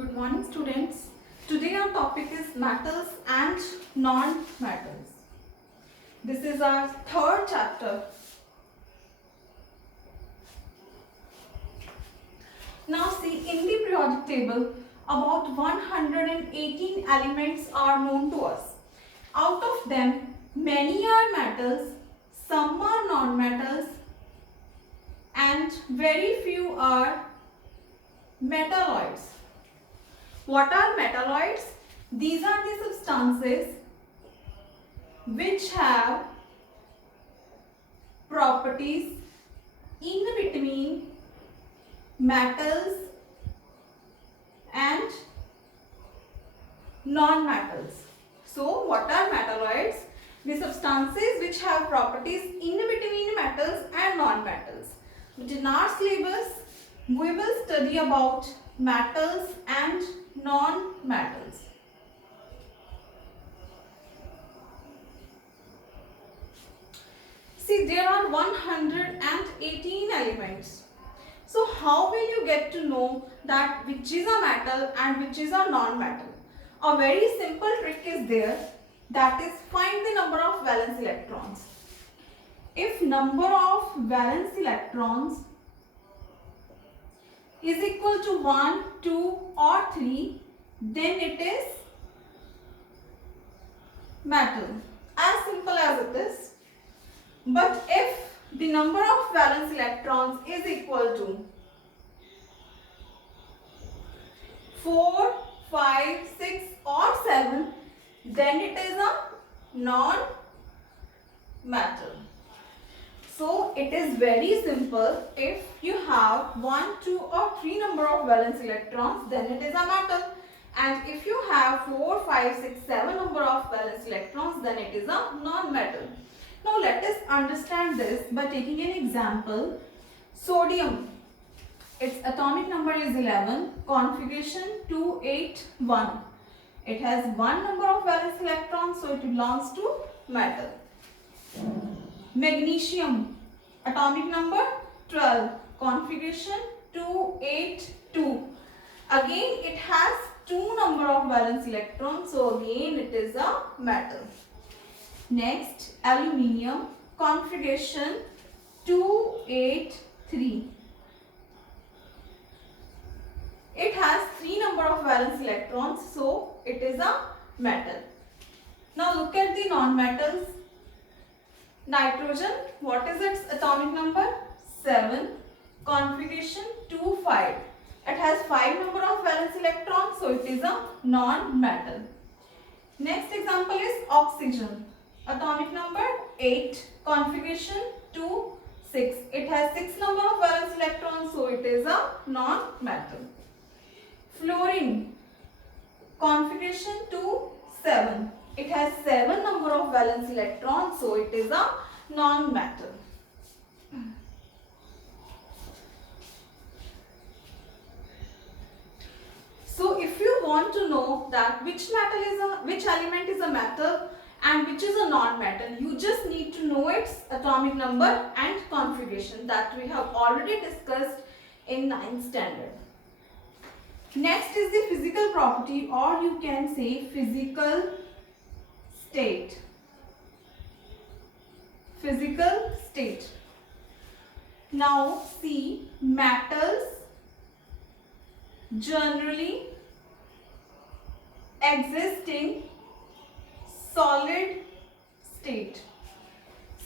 Good morning students. Today our topic is metals and non-metals. This is our third chapter. Now see, in the periodic table about 118 elements are known to us. Out of them many are metals, some are non-metals and very few are metalloids. What are metalloids? These are the substances which have properties in between metals and non-metals. So what are metalloids? The substances which have properties in between metals and non-metals. But in our syllabus, we will study about metals and non-metals. See, there are 118 elements. So how will you get to know that which is a metal and which is a non-metal? A very simple trick is there, that is find the number of valence electrons. If number of valence electrons is equal to 1, 2 or 3, then it is metal. As simple as it is. But if the number of valence electrons is equal to 4, 5, 6 or 7, then it is a non-metal. So it is very simple. If you have 1, 2 or 3 number of valence electrons, then it is a metal. And if you have 4, 5, 6, 7 number of valence electrons, then it is a non-metal. Now let us understand this by taking an example. Sodium, its atomic number is 11, configuration 281. It has 1 number of valence electrons, so it belongs to metal. Magnesium, atomic number 12, configuration 282. Again it has 2 number of valence electrons, so again it is a metal. Next, aluminium, configuration 283. It has 3 number of valence electrons, so it is a metal. Now look at the non-metals. Nitrogen, what is its atomic number? 7, configuration 25. It has 5 number of valence electrons, so it is a non-metal. Next example is oxygen. Atomic number 8, configuration 2, 6. It has 6 number of valence electrons, so it is a non-metal. Fluorine, configuration 2, 7. It has 7 number of valence electrons, so it is a non-metal. So if you want to know that which element is a metal and which is a non-metal, you just need to know its atomic number and configuration that we have already discussed in 9th standard. Next is the physical property, or you can say physical state. Physical state. Now see, metals generally exist in solid state.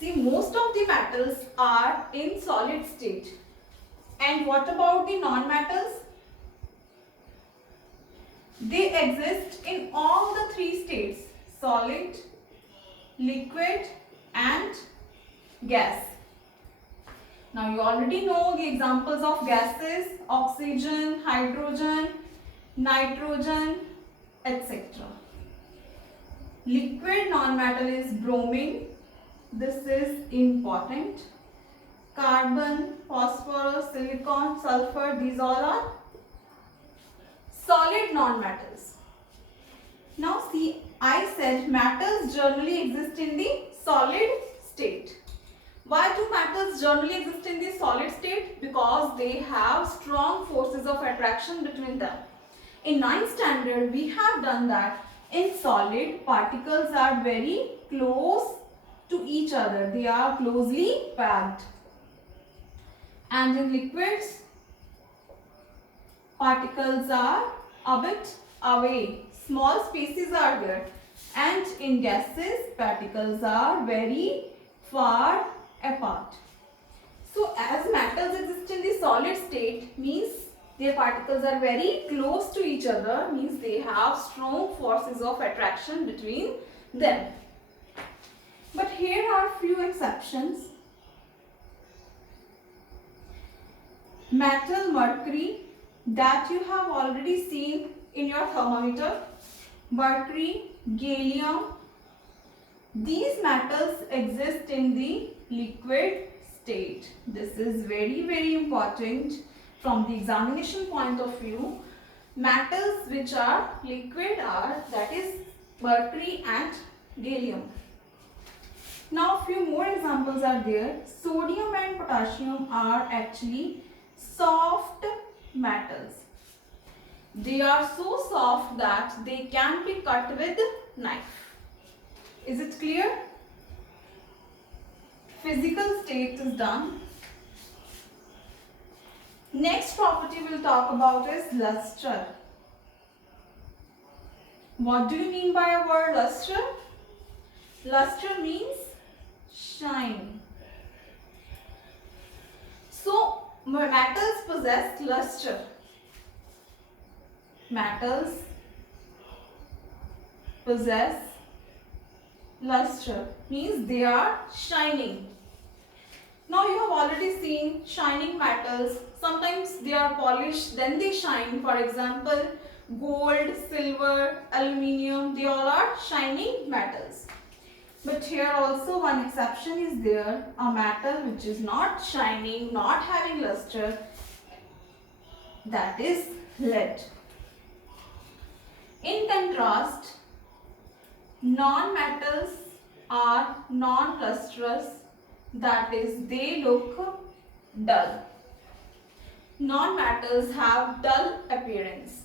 See, most of the metals are in solid state. And what about the non-metals? They exist in all the 3 states: solid, liquid and gas. Now you already know the examples of gases: oxygen, hydrogen, nitrogen, etc. Liquid non-metal is bromine. This is important. Carbon, phosphorus, silicon, sulfur, these all are solid non-metals. Now see, I said metals generally exist in the solid state. Why do metals generally exist in the solid state? Because they have strong forces of attraction between them. In 9th standard, we have done that in solid, particles are very close to each other. They are closely packed. And in liquids, particles are a bit away. Small spaces are there. And in gases, particles are very far apart. So as metals exist in the solid state, means their particles are very close to each other, means they have strong forces of attraction between them. But here are few exceptions. Metal mercury, that you have already seen in your thermometer. Mercury, gallium, these metals exist in the liquid state. This is very important from the examination point of view. Metals which are liquid are, that is, mercury and gallium. Now few more examples are there. Sodium and potassium are actually soft metals. They are so soft that they can be cut with knife. Is it clear? Physical state is done. Next property we'll talk about is luster. What do you mean by a word luster? Luster means shine. So metals possess luster. Metals possess luster, means they are shining. Now you have already seen shining metals. Sometimes they are polished, then they shine. For example, gold, silver, aluminium, they all are shining metals. But here also one exception is there, a metal which is not shining, not having luster, that is lead. In contrast, non-metals are non-lustrous, that is, they look dull. Non-metals have dull appearance,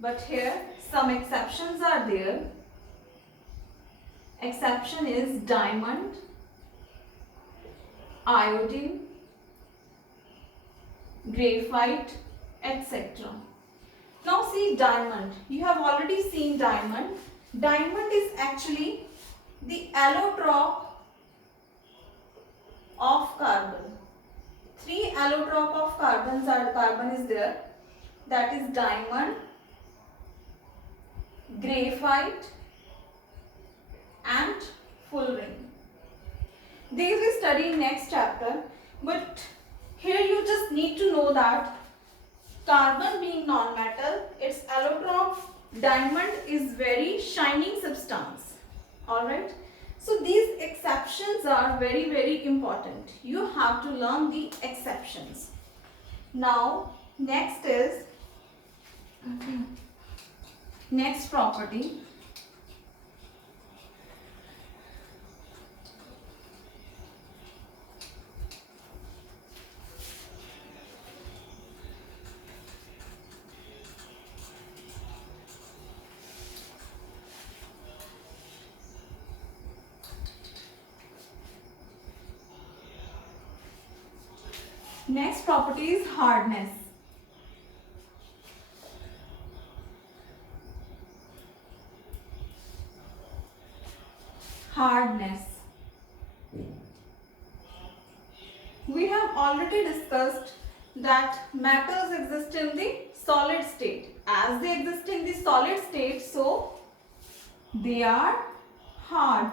but here some exceptions are there. Exception is diamond, iodine, graphite, etc. Now see diamond. You have already seen diamond. Diamond is actually the allotrope of carbon. 3 allotrope of carbon is there. That is diamond, graphite and fullerene. These we study in next chapter, but here you just need to know that carbon being non-metal, its allotrope diamond is very shining substance. Alright. So these exceptions are very important. You have to learn the exceptions. Now next is next property. Next property is hardness. Hardness. We have already discussed that metals exist in the solid state. As they exist in the solid state, so they are hard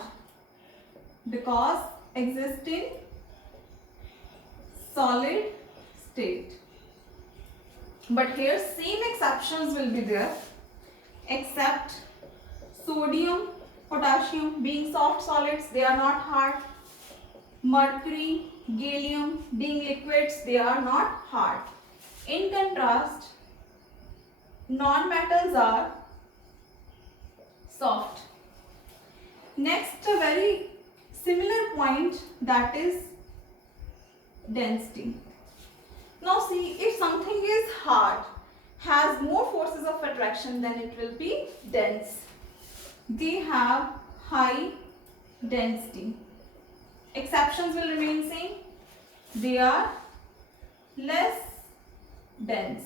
because exist in solid state. But here same exceptions will be there, except sodium, potassium being soft solids, they are not hard. Mercury, gallium being liquids, they are not hard. In contrast, non-metals are soft. Next, a very similar point, that is density. Now see, if something is hard, has more forces of attraction, then it will be dense. They have high density. Exceptions will remain same. They are less dense.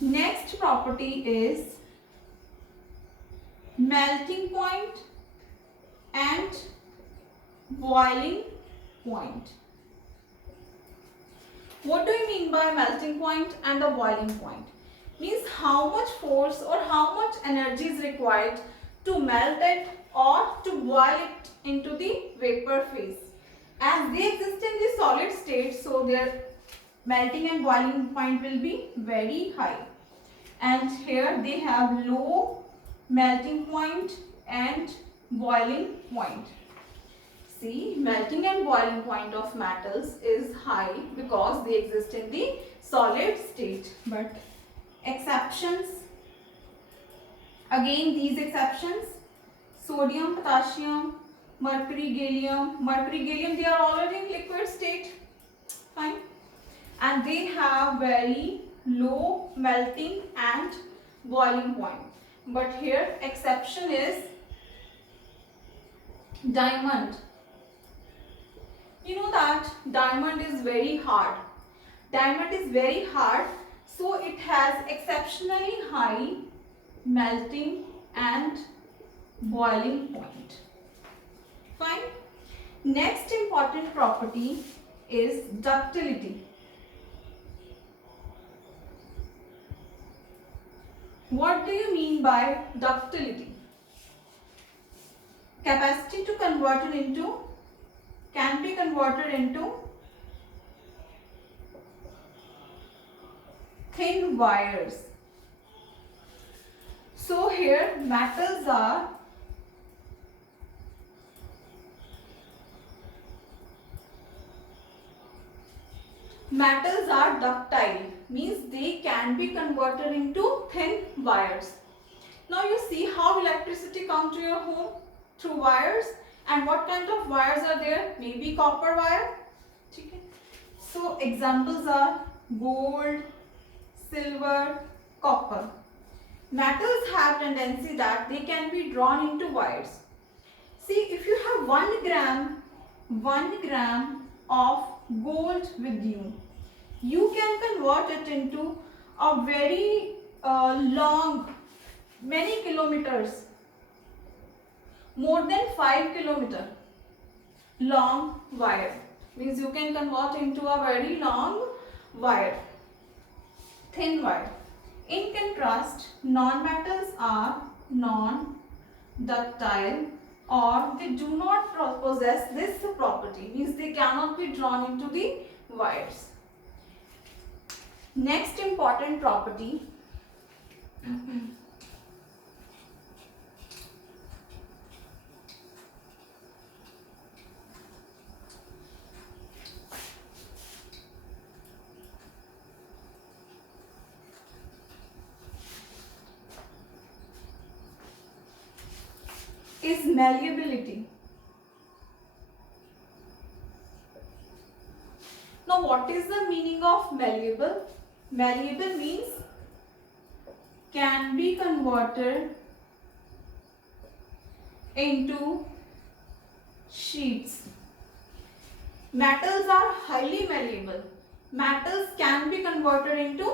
Next property is melting point and boiling point. What do you mean by melting point and the boiling point? Means how much force or how much energy is required to melt it or to boil it into the vapor phase. As they exist in the solid state, so their melting and boiling point will be very high. And here they have low melting point and boiling point. See, melting and boiling point of metals is high because they exist in the solid state. But exceptions, again these exceptions, sodium, potassium, mercury, gallium, they are already in liquid state. Fine. And they have very low melting and boiling point. But here exception is diamond. You know that diamond is very hard. Diamond is very hard, so it has exceptionally high melting and boiling point. Fine. Next important property is ductility. What do you mean by ductility? Capacity to convert it into, can be converted into thin wires. So here metals are ductile, means they can be converted into thin wires. Now you see how electricity comes to your home through wires, and what kind of wires are there? Maybe copper wire. Okay. So examples are gold, silver, copper. Metals have tendency that they can be drawn into wires. See, if you have 1 gram of gold with you, you can convert it into a very long, many kilometers, more than 5 kilometer long wire. Means you can convert into a very long wire, thin wire. In contrast, non-metals are non-ductile, or they do not possess this property, means they cannot be drawn into the wires. Next important property is malleability. Now what is the meaning of malleable? Malleable means can be converted into sheets. Metals are highly malleable. Metals can be converted into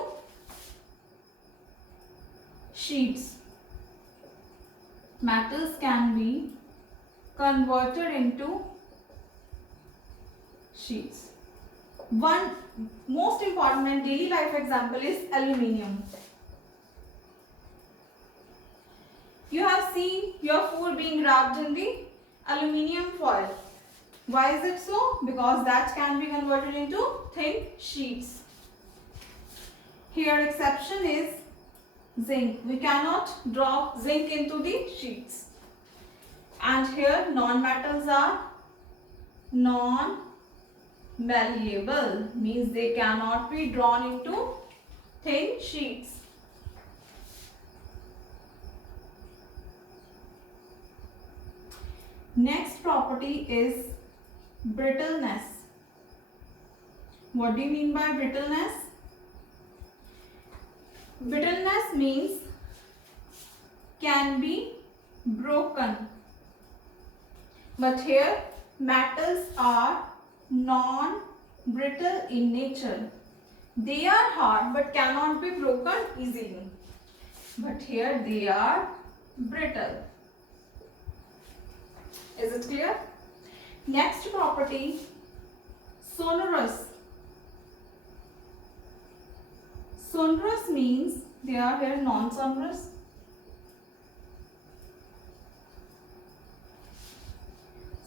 sheets. Metals can be converted into sheets. One most important daily life example is aluminium. You have seen your food being wrapped in the aluminium foil. Why is it so? Because that can be converted into thin sheets. Here exception is zinc. We cannot drop zinc into the sheets. And here non-metals are non-malleable, means they cannot be drawn into thin sheets. Next property is brittleness. What do you mean by brittleness? Brittleness means can be broken. But here metals are non-brittle in nature. They are hard but cannot be broken easily. But here they are brittle. Is it clear? Next property, sonorous. Sonorous means they are here non-sonorous.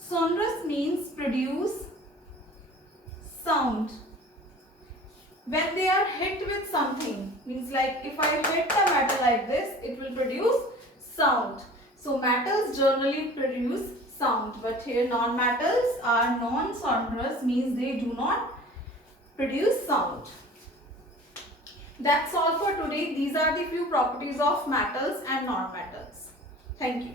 Sonorous means produce sound. When they are hit with something, means like if I hit the metal like this, it will produce sound. So metals generally produce sound, but here non-metals are non-sonorous, means they do not produce sound. That's all for today. These are the few properties of metals and non-metals. Thank you.